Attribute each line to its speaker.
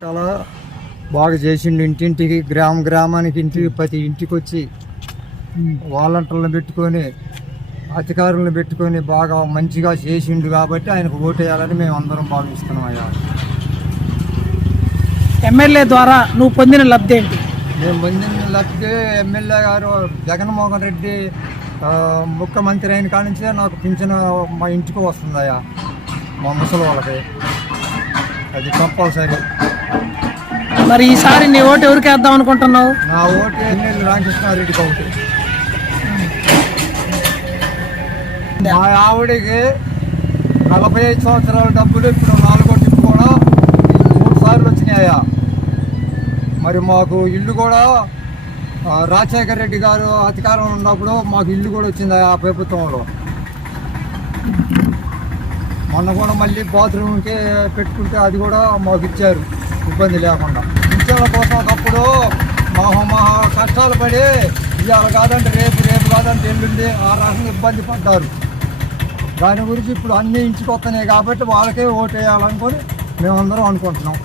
Speaker 1: చాలా బాగా చేసిండు ఇంటింటికి గ్రామ గ్రామానికి ఇంటికి ప్రతి ఇంటికి వచ్చి వాలంటీర్లను పెట్టుకొని అధికారులను పెట్టుకొని బాగా మంచిగా చేసిండు కాబట్టి ఆయనకు ఓటేయాలని మేము అందరం భావిస్తున్నాం అయ్యా.
Speaker 2: ఎమ్మెల్యే ద్వారా నువ్వు పొందిన లబ్ధి ఏంటి?
Speaker 1: మేము పొందిన లబ్ధి ఎమ్మెల్యే గారు జగన్మోహన్ రెడ్డి ముఖ్యమంత్రి అయిన కాడి నుంచే నాకు పింఛన్ మా ఇంటికి వస్తుందయ్యా మా ముసలి వాళ్ళకి. అది కంపల్సరీ
Speaker 2: మరి ఈసారి నీ ఓటు ఎవరికి వేద్దాం అనుకుంటున్నావు?
Speaker 1: నా ఓటు ఎన్నెల్లి రామకృష్ణారెడ్డికి ఒకటి మా ఆవిడకి నలభై ఐదు సంవత్సరాల డబ్బులు ఇప్పుడు నాలుగో ట్రిప్ కూడా మూడు సార్లు వచ్చినాయా. మరి మాకు ఇల్లు కూడా రాజశేఖర రెడ్డి గారు అధికారం ఉన్నప్పుడు మాకు ఇల్లు కూడా వచ్చింది ఆ ప్రభుత్వంలో? మొన్న కూడా మళ్ళీ బాత్రూమ్కి పెట్టుకుంటే అది కూడా మాకు ఇచ్చారు. ఇబ్బంది లేకుండా. పింఛన్ల కోసం ఒకప్పుడు మహా మహా కష్టాలు పడి ఇవాళ కాదంటే రేపు రేపు కాదంటే ఎల్లుండి ఆ రకంగా ఇబ్బంది పడ్డారు. దాని గురించి ఇప్పుడు అన్నీ ఇంచుకొస్తున్నాయి కాబట్టి వాళ్ళకే ఓటు వేయాలనుకొని మేమందరం అనుకుంటున్నాం.